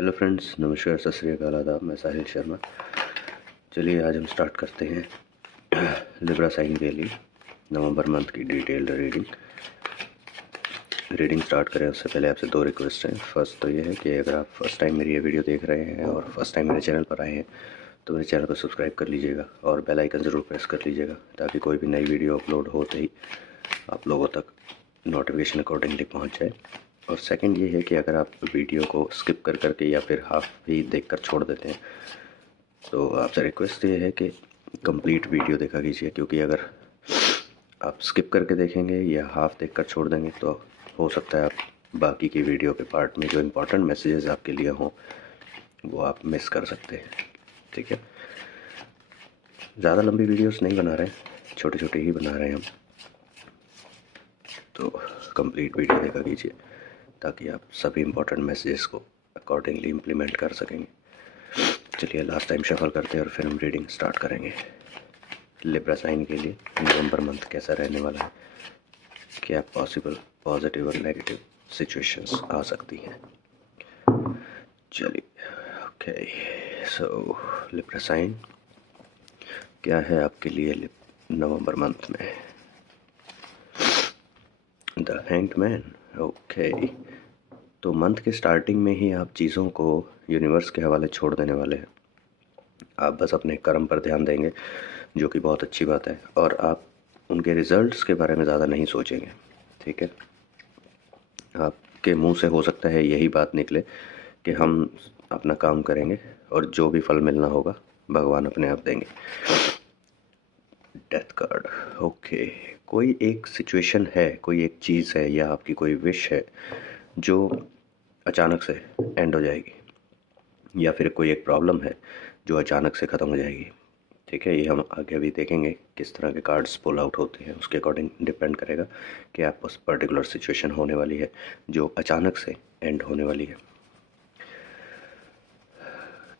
Hello friends, नमस्कार, सत श्री अकाल, आदाब। मैं साहिल शर्मा। चलिए आज हम स्टार्ट करते हैं लिब्रा साइन के लिए नवंबर मंथ की डिटेल्ड रीडिंग स्टार्ट करें उससे पहले आपसे दो रिक्वेस्ट हैं। फर्स्ट तो ये है कि अगर आप फर्स्ट टाइम मेरी ये वीडियो देख रहे हैं और फर्स्ट टाइम मेरे चैनल पर आए हैं तो मेरे चैनल को सब्सक्राइब कर लीजिएगा और बेल आइकन ज़रूर प्रेस कर लीजिएगा ताकि कोई भी नई वीडियो अपलोड होते ही आप लोगों तक नोटिफिकेशन अकॉर्डिंगली पहुँच जाए। और सेकंड ये है कि अगर आप वीडियो को स्किप कर करके या फिर हाफ भी देखकर छोड़ देते हैं तो आपसे रिक्वेस्ट ये है कि कंप्लीट वीडियो देखा कीजिए, क्योंकि अगर आप स्किप करके देखेंगे या हाफ देखकर छोड़ देंगे तो हो सकता है आप बाकी की वीडियो के पार्ट में जो इम्पोर्टेंट मैसेजेस आपके लिए हों वो आप मिस कर सकते हैं। ठीक है, ज़्यादा लंबी वीडियोस नहीं बना रहे हैं, छोटे छोटे ही बना रहे हैं हम, तो कंप्लीट वीडियो देखा कीजिए ताकि आप सभी इम्पोर्टेंट मैसेजेस को अकॉर्डिंगली इम्प्लीमेंट कर सकेंगे। चलिए लास्ट टाइम शफल करते हैं और फिर हम रीडिंग स्टार्ट करेंगे। लिब्रा साइन के लिए नवंबर मंथ कैसा रहने वाला है, क्या पॉसिबल पॉजिटिव और नेगेटिव सिचुएशंस आ सकती हैं। चलिए ओके, सो लिब्रा साइन क्या है आपके लिए नवंबर मंथ में। The hanged man. ओके, तो मंथ के स्टार्टिंग में ही आप चीज़ों को यूनिवर्स के हवाले छोड़ देने वाले हैं। आप बस अपने कर्म पर ध्यान देंगे, जो कि बहुत अच्छी बात है, और आप उनके रिजल्ट्स के बारे में ज़्यादा नहीं सोचेंगे। ठीक है, आपके मुंह से हो सकता है यही बात निकले कि हम अपना काम करेंगे और जो भी फल मिलना होगा भगवान अपने आप देंगे। Death card. ओके, कोई एक सिचुएशन है, कोई एक चीज़ है या आपकी कोई विश है जो अचानक से एंड हो जाएगी, या फिर कोई एक प्रॉब्लम है जो अचानक से ख़त्म हो जाएगी। ठीक है, ये हम आगे भी देखेंगे किस तरह के कार्ड्स पुल आउट होते हैं, उसके अकॉर्डिंग डिपेंड करेगा कि आप उस पर्टिकुलर सिचुएशन होने वाली है जो अचानक से एंड होने वाली है।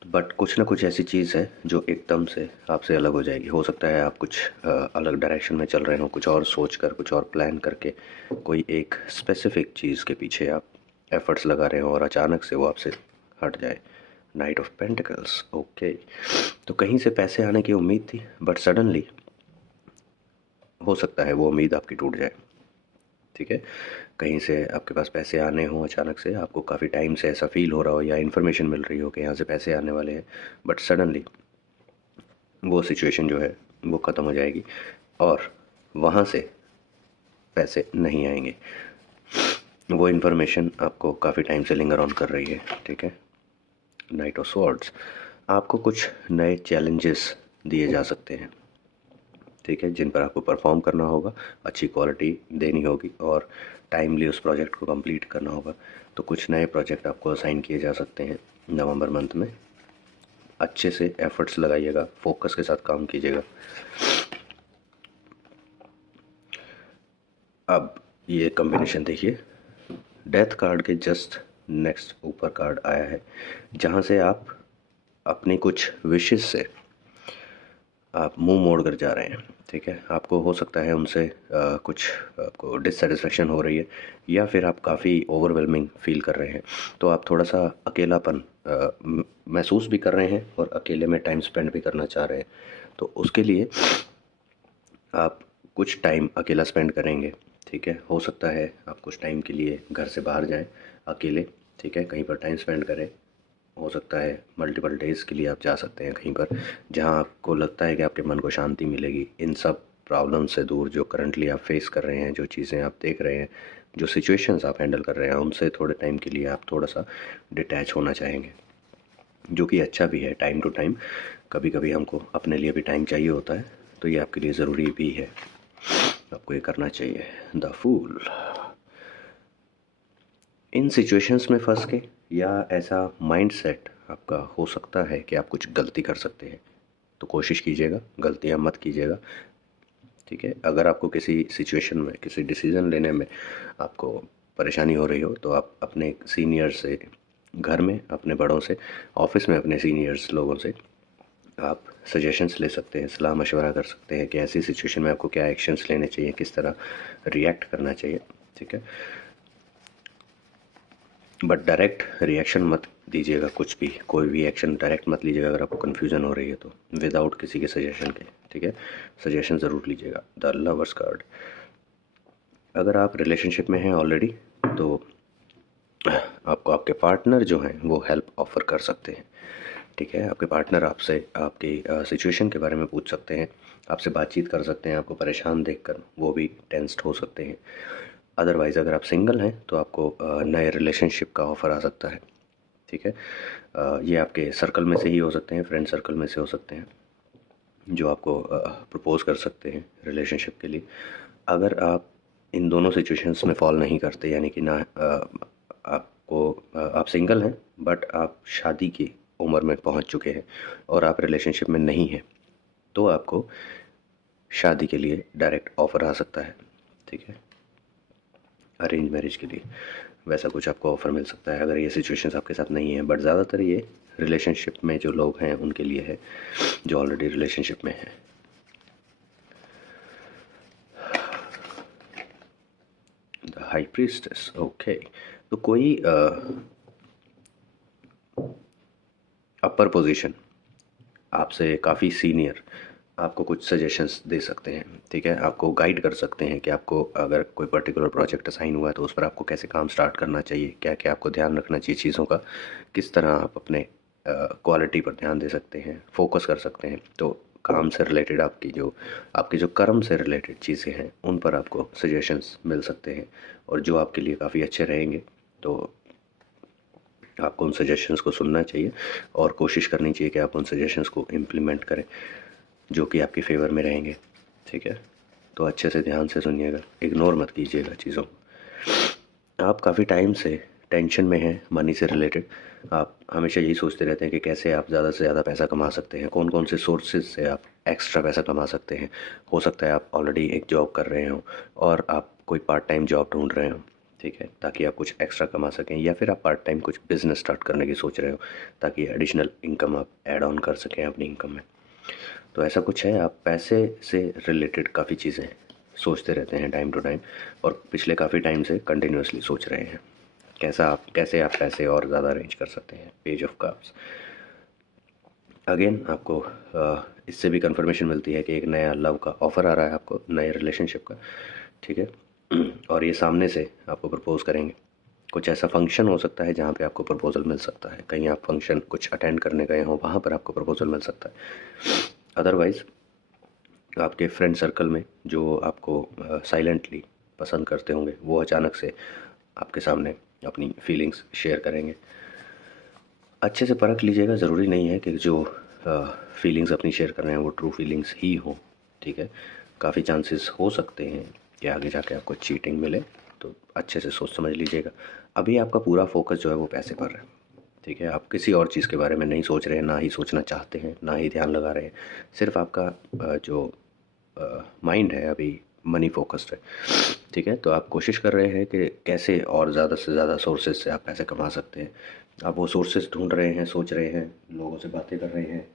बट कुछ ना कुछ ऐसी चीज़ है जो एकदम से आपसे अलग हो जाएगी। हो सकता है आप कुछ अलग डायरेक्शन में चल रहे हो, कुछ और सोच कर, कुछ और प्लान करके कोई एक स्पेसिफिक चीज़ के पीछे आप एफर्ट्स लगा रहे हो और अचानक से वो आपसे हट जाए। Night of pentacles. ओके, तो कहीं से पैसे आने की उम्मीद थी बट सडनली हो सकता है वो उम्मीद आपकी टूट जाए। ठीक है, कहीं से आपके पास पैसे आने हों अचानक से, आपको काफ़ी टाइम से ऐसा फील हो रहा हो या इन्फॉर्मेशन मिल रही हो कि यहाँ से पैसे आने वाले हैं, बट सडनली वो सिचुएशन जो है वो ख़त्म हो जाएगी और वहाँ से पैसे नहीं आएंगे। वो इन्फॉर्मेशन आपको काफ़ी टाइम से लिंगर ऑन कर रही है। ठीक है, नाइट ऑफ स्वॉर्ड्स। आपको कुछ नए चैलेंजेस दिए जा सकते हैं, ठीक है, जिन पर आपको परफॉर्म करना होगा, अच्छी क्वालिटी देनी होगी और टाइमली उस प्रोजेक्ट को कंप्लीट करना होगा। तो कुछ नए प्रोजेक्ट आपको असाइन किए जा सकते हैं नवंबर मंथ में। अच्छे से एफर्ट्स लगाइएगा, फोकस के साथ काम कीजिएगा। अब ये कॉम्बिनेशन देखिए, डेथ कार्ड के जस्ट नेक्स्ट ऊपर कार्ड आया है जहाँ से आप अपनी कुछ विशेस से आप मुंह मोड़ कर जा रहे हैं। ठीक है, आपको हो सकता है उनसे कुछ आपको डिससेटिस्फेक्शन हो रही है या फिर आप काफ़ी ओवरवेलमिंग फील कर रहे हैं, तो आप थोड़ा सा अकेलापन महसूस भी कर रहे हैं और अकेले में टाइम स्पेंड भी करना चाह रहे हैं। तो उसके लिए आप कुछ टाइम अकेला स्पेंड करेंगे। ठीक है, हो सकता है आप कुछ टाइम के लिए घर से बाहर जाएं अकेले। ठीक है, कहीं पर टाइम स्पेंड करें। हो सकता है मल्टीपल डेज़ के लिए आप जा सकते हैं कहीं पर जहां आपको लगता है कि आपके मन को शांति मिलेगी। इन सब प्रॉब्लम से दूर जो करंटली आप फेस कर रहे हैं, जो चीज़ें आप देख रहे हैं, जो सिचुएशंस आप हैंडल कर रहे हैं, उनसे थोड़े टाइम के लिए आप थोड़ा सा डिटैच होना चाहेंगे, जो कि अच्छा भी है। टाइम टू टाइम कभी कभी हमको अपने लिए भी टाइम चाहिए होता है, तो ये आपके लिए ज़रूरी भी है, आपको ये करना चाहिए। The fool. इन सिचुएशंस में फंस के या ऐसा माइंडसेट आपका हो सकता है कि आप कुछ गलती कर सकते हैं, तो कोशिश कीजिएगा गलतियां मत कीजिएगा। ठीक है, अगर आपको किसी सिचुएशन में किसी डिसीज़न लेने में आपको परेशानी हो रही हो तो आप अपने सीनियर से, घर में अपने बड़ों से, ऑफिस में अपने सीनियर्स लोगों से आप सजेशंस ले सकते हैं, सलाह मशवरा कर सकते हैं कि ऐसी सिचुएशन में आपको क्या एक्शंस लेने चाहिए, किस तरह रिएक्ट करना चाहिए। ठीक है, बट डायरेक्ट रिएक्शन मत दीजिएगा कुछ भी, कोई भी एक्शन डायरेक्ट मत लीजिएगा अगर आपको कन्फ्यूज़न हो रही है तो, विदाउट किसी के सजेशन के, ठीक है। सजेशन ज़रूर लीजिएगा। द लवर्स कार्ड, अगर आप रिलेशनशिप में हैं ऑलरेडी तो आपको आपके पार्टनर जो हैं वो हेल्प ऑफ़र कर सकते हैं, ठीक है। आपके पार्टनर आपसे आपकी सिचुएशन के बारे में पूछ सकते हैं, आपसे बातचीत कर सकते हैं, आपको परेशान देखकर वो भी टेंस्ड हो सकते हैं। अदरवाइज़ अगर आप सिंगल हैं तो आपको नए रिलेशनशिप का ऑफ़र आ सकता है, ठीक है। ये आपके सर्कल में से ही हो सकते हैं, फ्रेंड सर्कल में से हो सकते हैं, जो आपको प्रपोज़ कर सकते हैं रिलेशनशिप के लिए। अगर आप इन दोनों सिचुएशंस में फॉल नहीं करते, यानी कि ना आप सिंगल हैं बट आप शादी की उम्र में पहुंच चुके हैं और आप रिलेशनशिप में नहीं हैं, तो आपको शादी के लिए डायरेक्ट ऑफ़र आ सकता है, ठीक है। अरेंज मैरिज के लिए वैसा कुछ आपको ऑफ़र मिल सकता है अगर ये सिचुएशंस आपके साथ नहीं है, बट ज़्यादातर ये रिलेशनशिप में जो लोग हैं उनके लिए है, जो ऑलरेडी रिलेशनशिप में है। The high priestess, okay. तो कोई अपर पोजीशन आपसे काफ़ी सीनियर आपको कुछ सजेशंस दे सकते हैं, ठीक है। आपको गाइड कर सकते हैं कि आपको अगर कोई पर्टिकुलर प्रोजेक्ट असाइन हुआ है तो उस पर आपको कैसे काम स्टार्ट करना चाहिए, क्या क्या आपको ध्यान रखना चाहिए चीज़ों का, किस तरह आप अपने क्वालिटी पर ध्यान दे सकते हैं, फोकस कर सकते हैं। तो काम से रिलेटेड आपके जो कर्म से रिलेटेड चीज़ें हैं उन पर आपको सजेशंस मिल सकते हैं, और जो आपके लिए काफ़ी अच्छे रहेंगे। तो आपको उन सजेशंस को सुनना चाहिए और कोशिश करनी चाहिए कि आप उन सजेशंस को इम्प्लीमेंट करें जो कि आपके फेवर में रहेंगे, ठीक है। तो अच्छे से ध्यान से सुनिएगा, इग्नोर मत कीजिएगा चीज़ों को। आप काफ़ी टाइम से टेंशन में हैं मनी से रिलेटेड, आप हमेशा यही सोचते रहते हैं कि कैसे आप ज़्यादा से ज़्यादा पैसा कमा सकते हैं, कौन कौन से सोर्सेज से आप एक्स्ट्रा पैसा कमा सकते हैं। हो सकता है आप ऑलरेडी एक जॉब कर रहे हो और आप कोई पार्ट टाइम जॉब ढूंढ रहे हो, ठीक है, ताकि आप कुछ एक्स्ट्रा कमा सकें, या फिर आप पार्ट टाइम कुछ बिजनेस स्टार्ट करने की सोच रहे हो ताकि एडिशनल इनकम आप ऐड ऑन कर सकें अपनी इनकम में। तो ऐसा कुछ है, आप पैसे से रिलेटेड काफ़ी चीज़ें सोचते रहते हैं टाइम टू टाइम, और पिछले काफ़ी टाइम से कंटिन्यूसली सोच रहे हैं कैसे आप पैसे और ज़्यादा अरेंज कर सकते हैं। पेज ऑफ कप्स, अगेन आपको इससे भी कंफर्मेशन मिलती है कि एक नया लव का ऑफ़र आ रहा है आपको, नए रिलेशनशिप का, ठीक है। और ये सामने से आपको प्रपोज़ करेंगे। कुछ ऐसा फंक्शन हो सकता है जहाँ पे आपको प्रपोज़ल मिल सकता है, कहीं आप फंक्शन कुछ अटेंड करने गए हो वहाँ पर आपको प्रपोज़ल मिल सकता है। अदरवाइज़ आपके फ्रेंड सर्कल में जो आपको साइलेंटली पसंद करते होंगे वो अचानक से आपके सामने अपनी फीलिंग्स शेयर करेंगे। अच्छे से परख लीजिएगा, ज़रूरी नहीं है कि जो फीलिंग्स अपनी शेयर कर रहे हैं वो ट्रू फीलिंग्स ही हो, ठीक है। काफ़ी चांसेस हो सकते हैं कि आगे जाके आपको चीटिंग मिले, तो अच्छे से सोच समझ लीजिएगा। अभी आपका पूरा फोकस जो है वो पैसे पर है, ठीक है। आप किसी और चीज़ के बारे में नहीं सोच रहे हैं, ना ही सोचना चाहते हैं, ना ही ध्यान लगा रहे हैं। सिर्फ आपका जो माइंड है अभी मनी फोकस्ड है, ठीक है। तो आप कोशिश कर रहे हैं कि कैसे और ज़्यादा से ज़्यादा सोर्सेज से आप पैसे कमा सकते हैं। आप वो सोर्सेज ढूंढ रहे हैं, सोच रहे हैं, लोगों से बातें कर रहे हैं,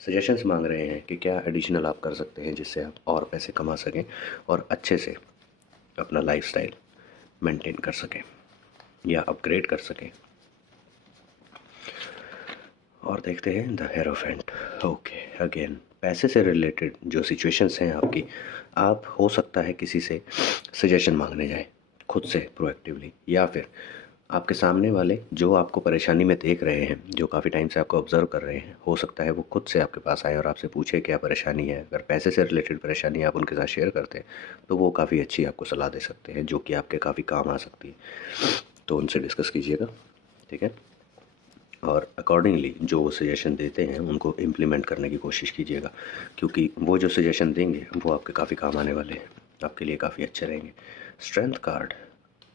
सजेशंस मांग रहे हैं कि क्या एडिशनल आप कर सकते हैं जिससे आप और पैसे कमा सकें और अच्छे से अपना लाइफस्टाइल मेंटेन कर सकें या अपग्रेड कर सकें। और देखते हैं द हेरोफेंट, ओके। अगेन पैसे से रिलेटेड जो सिचुएशंस हैं आपकी, आप हो सकता है किसी से सजेशन मांगने जाए खुद से प्रोएक्टिवली, या फिर आपके सामने वाले जो आपको परेशानी में देख रहे हैं, जो काफ़ी टाइम से आपको ऑब्जर्व कर रहे हैं, हो सकता है वो खुद से आपके पास आए और आपसे पूछे क्या परेशानी है। अगर पैसे से रिलेटेड परेशानी आप उनके साथ शेयर करते हैं तो वो काफ़ी अच्छी आपको सलाह दे सकते हैं जो कि आपके काफ़ी काम आ सकती है। तो उनसे डिस्कस कीजिएगा, ठीक है। और अकॉर्डिंगली जो वो सजेशन देते हैं उनको इम्प्लीमेंट करने की कोशिश कीजिएगा, क्योंकि वो जो सजेशन देंगे वो आपके काफ़ी काम आने वाले हैं, आपके लिए काफ़ी अच्छे रहेंगे। स्ट्रेंथ कार्ड,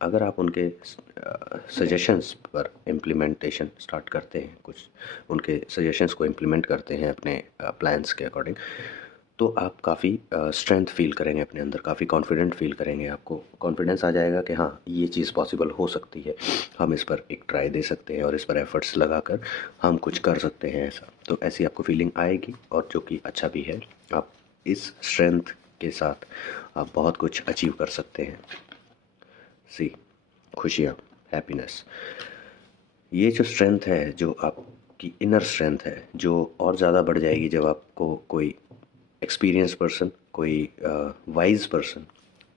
अगर आप उनके सजेशंस पर इम्प्लीमेंटेशन स्टार्ट करते हैं, कुछ उनके सजेशंस को इम्प्लीमेंट करते हैं अपने प्लान्स के अकॉर्डिंग, तो आप काफ़ी स्ट्रेंथ फील करेंगे अपने अंदर, काफ़ी कॉन्फिडेंट फील करेंगे, आपको कॉन्फिडेंस आ जाएगा कि हाँ ये चीज़ पॉसिबल हो सकती है, हम इस पर एक ट्राई दे सकते हैं और इस पर एफर्ट्स लगाकर हम कुछ कर सकते हैं ऐसा। तो ऐसी आपको फीलिंग आएगी, और जो कि अच्छा भी है। आप इस स्ट्रेंथ के साथ आप बहुत कुछ अचीव कर सकते हैं। सी खुशियाँ, हैप्पीनेस। ये जो स्ट्रेंथ है, जो आपकी इनर स्ट्रेंथ है, जो और ज़्यादा बढ़ जाएगी जब आपको कोई एक्सपीरियंस पर्सन, कोई वाइज पर्सन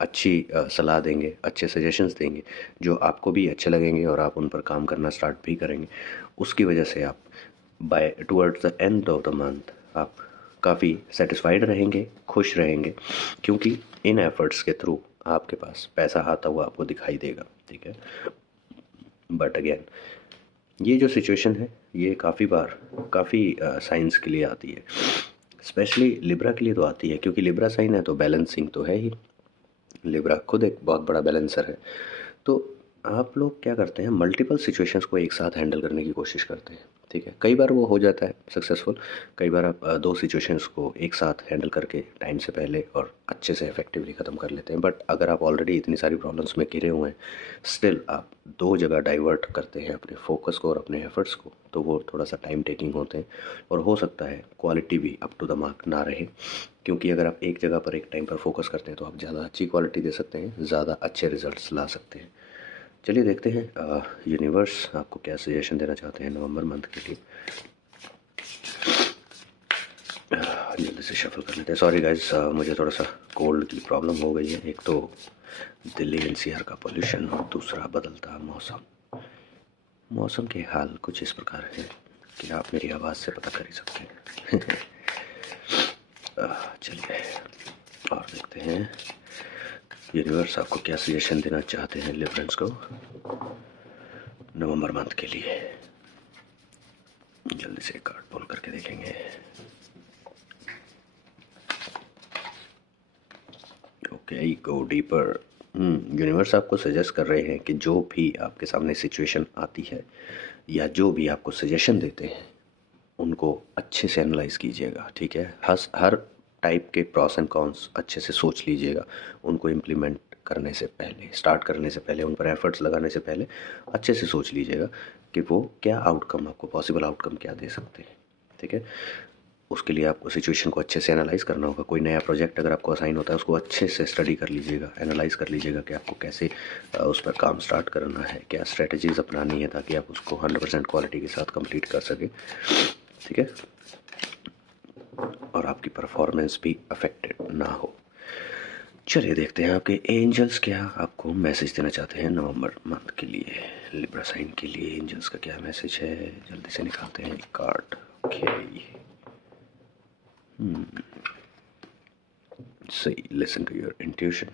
अच्छी सलाह देंगे, अच्छे सजेशंस देंगे, जो आपको भी अच्छे लगेंगे और आप उन पर काम करना स्टार्ट भी करेंगे। उसकी वजह से आप by towards the end of the month आप काफ़ी सेटिस्फाइड रहेंगे, खुश रहेंगे, क्योंकि इन एफर्ट्स के थ्रू आपके पास पैसा आता हुआ आपको दिखाई देगा। ठीक है, बट अगेन ये जो सिचुएशन है ये काफ़ी बार काफ़ी साइंस के लिए आती है, स्पेशली लिब्रा के लिए तो आती है, क्योंकि लिब्रा साइन है तो बैलेंसिंग तो है ही। लिब्रा खुद एक बहुत बड़ा बैलेंसर है। तो आप लोग क्या करते हैं, मल्टीपल सिचुएशंस को एक साथ हैंडल करने की कोशिश करते हैं। ठीक है, कई बार वो हो जाता है सक्सेसफुल, कई बार आप दो सिचुएशंस को एक साथ हैंडल करके टाइम से पहले और अच्छे से इफेक्टिवली ख़त्म कर लेते हैं। बट अगर आप ऑलरेडी इतनी सारी प्रॉब्लम्स में घिरे हुए हैं, स्टिल आप दो जगह डाइवर्ट करते हैं अपने फोकस को और अपने एफर्ट्स को, तो वो थोड़ा सा टाइम टेकिंग होते हैं और हो सकता है क्वालिटी भी अप टू द मार्क ना रहे। क्योंकि अगर आप एक जगह पर एक टाइम पर फोकस करते हैं तो आप ज़्यादा अच्छी क्वालिटी दे सकते हैं, ज़्यादा अच्छे रिजल्ट्स ला सकते हैं। चलिए देखते हैं यूनिवर्स आपको क्या सजेशन देना चाहते हैं नवंबर मंथ के लिए। जल्दी से शफल कर लेते हैं। सॉरी गाइस, मुझे थोड़ा सा कोल्ड की प्रॉब्लम हो गई है। एक तो दिल्ली एनसीआर का पोल्यूशन और दूसरा बदलता मौसम। मौसम के हाल कुछ इस प्रकार है कि आप मेरी आवाज़ से पता कर ही सकते हैं। चलिए और देखते हैं यूनिवर्स आपको क्या सजेशन देना चाहते हैं लिब्रेंस को नवंबर मंथ के लिए। जल्दी से कार्ड पुल करके देखेंगे। Okay, go deeper. यूनिवर्स आपको सजेस्ट कर रहे हैं कि जो भी आपके सामने सिचुएशन आती है या जो भी आपको सजेशन देते हैं उनको अच्छे से एनालाइज कीजिएगा। ठीक है, हर टाइप के प्रॉस एंड कॉन्स अच्छे से सोच लीजिएगा। उनको इम्प्लीमेंट करने से पहले, स्टार्ट करने से पहले, उन पर एफर्ट्स लगाने से पहले अच्छे से सोच लीजिएगा कि वो क्या आउटकम, आपको पॉसिबल आउटकम क्या दे सकते हैं। ठीक है, उसके लिए आपको सिचुएशन को अच्छे से एनालाइज करना होगा। कोई नया प्रोजेक्ट अगर आपको असाइन होता है उसको अच्छे से स्टडी कर लीजिएगा, एनालाइज कर लीजिएगा कि आपको कैसे उस पर काम स्टार्ट करना है, क्या स्ट्रेटजीज अपनानी है ताकि आप उसको 100% क्वालिटी के साथ कंप्लीट कर सकें। ठीक है, और आपकी परफॉर्मेंस भी अफेक्टेड ना हो। चलिए देखते हैं आपके एंजल्स क्या आपको मैसेज देना चाहते हैं नवंबर मंथ के लिए। लिब्रा साइन के लिए एंजल्स का क्या मैसेज है, जल्दी से निकालते हैं एक कार्ड। ओके, सही, लिसन टू योर इंट्यूशन।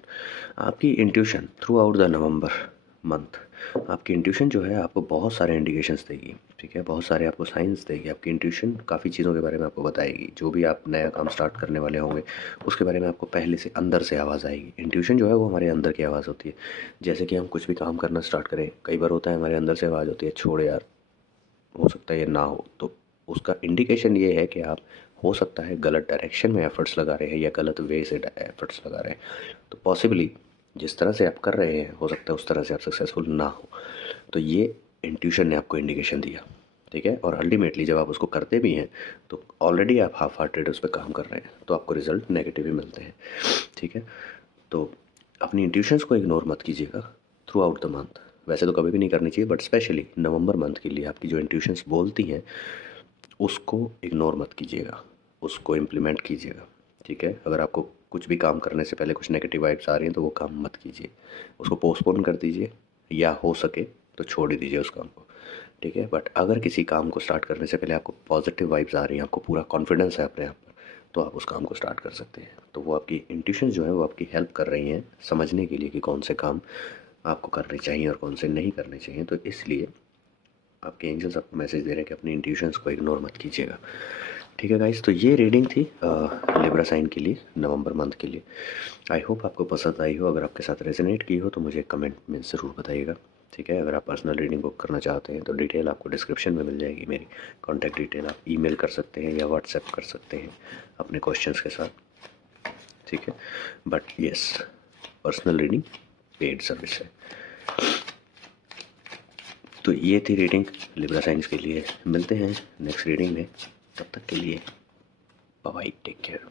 आपकी intuition through out the November month, आपकी इंट्यूशन जो है आपको बहुत सारे इंडिकेशंस देगी। ठीक है, बहुत सारे आपको साइंस देगी। आपकी इंट्यूशन काफ़ी चीज़ों के बारे में आपको बताएगी। जो भी आप नया काम स्टार्ट करने वाले होंगे उसके बारे में आपको पहले से अंदर से आवाज़ आएगी। इंट्यूशन जो है वो हमारे अंदर की आवाज़ होती है। जैसे कि हम कुछ भी काम करना स्टार्ट करें, कई बार होता है हमारे अंदर से आवाज़ होती है, छोड़ यार, हो सकता है ये ना हो। तो उसका इंडिकेशन ये है कि आप हो सकता है गलत डायरेक्शन में एफर्ट्स लगा रहे हैं या गलत वे से एफर्ट्स लगा रहे हैं। तो पॉसिबली जिस तरह से आप कर रहे हैं हो सकता है उस तरह से आप सक्सेसफुल ना हो। तो ये इंट्यूशन ने आपको इंडिकेशन दिया। ठीक है, और अल्टीमेटली जब आप उसको करते भी हैं तो ऑलरेडी आप हाफ हार्टेड उस पर काम कर रहे हैं तो आपको रिजल्ट नेगेटिव ही मिलते हैं। ठीक है, तो अपनी इंट्यूशंस को इग्नोर मत कीजिएगा थ्रू आउट द मंथ। वैसे तो कभी भी नहीं करनी चाहिए, बट स्पेशली नवंबर मंथ के लिए आपकी जो इंट्यूशंस बोलती हैं उसको इग्नोर मत कीजिएगा, उसको इम्प्लीमेंट कीजिएगा। ठीक है, अगर आपको कुछ भी काम करने से पहले कुछ नेगेटिव वाइब्स आ रही हैं तो वो काम मत कीजिए, उसको पोस्टपोन कर दीजिए या हो सके तो छोड़ ही दीजिए उस काम को। ठीक है, बट अगर किसी काम को स्टार्ट करने से पहले आपको पॉजिटिव वाइब्स आ रही हैं, आपको पूरा कॉन्फिडेंस है अपने आप पर, तो आप उस काम को स्टार्ट कर सकते हैं। तो वो आपकी इंट्यूशन जो है वो आपकी हेल्प कर रही हैं समझने के लिए कि कौन से काम आपको करने चाहिए और कौन से नहीं करने चाहिए। तो इसलिए आपके एंजल्स आपको मैसेज दे रहे हैं कि अपनी इंट्यूशंस को इग्नोर मत कीजिएगा। ठीक है गाइस, तो ये रीडिंग थी लिब्रा साइन के लिए नवंबर मंथ के लिए। आई होप आपको पसंद आई हो। अगर आपके साथ रेजोनेट की हो तो मुझे कमेंट में ज़रूर बताइएगा। ठीक है, अगर आप पर्सनल रीडिंग बुक करना चाहते हैं तो डिटेल आपको डिस्क्रिप्शन में मिल जाएगी। मेरी कॉन्टैक्ट डिटेल आप ईमेल कर सकते हैं या व्हाट्सएप कर सकते हैं अपने क्वेश्चंस के साथ। ठीक है, but yes, personal reading paid service है। तो ये थी रीडिंग लिब्रा साइंस के लिए। मिलते हैं नेक्स्ट रीडिंग में, तब तक के लिए बाय बाय, टेक केयर।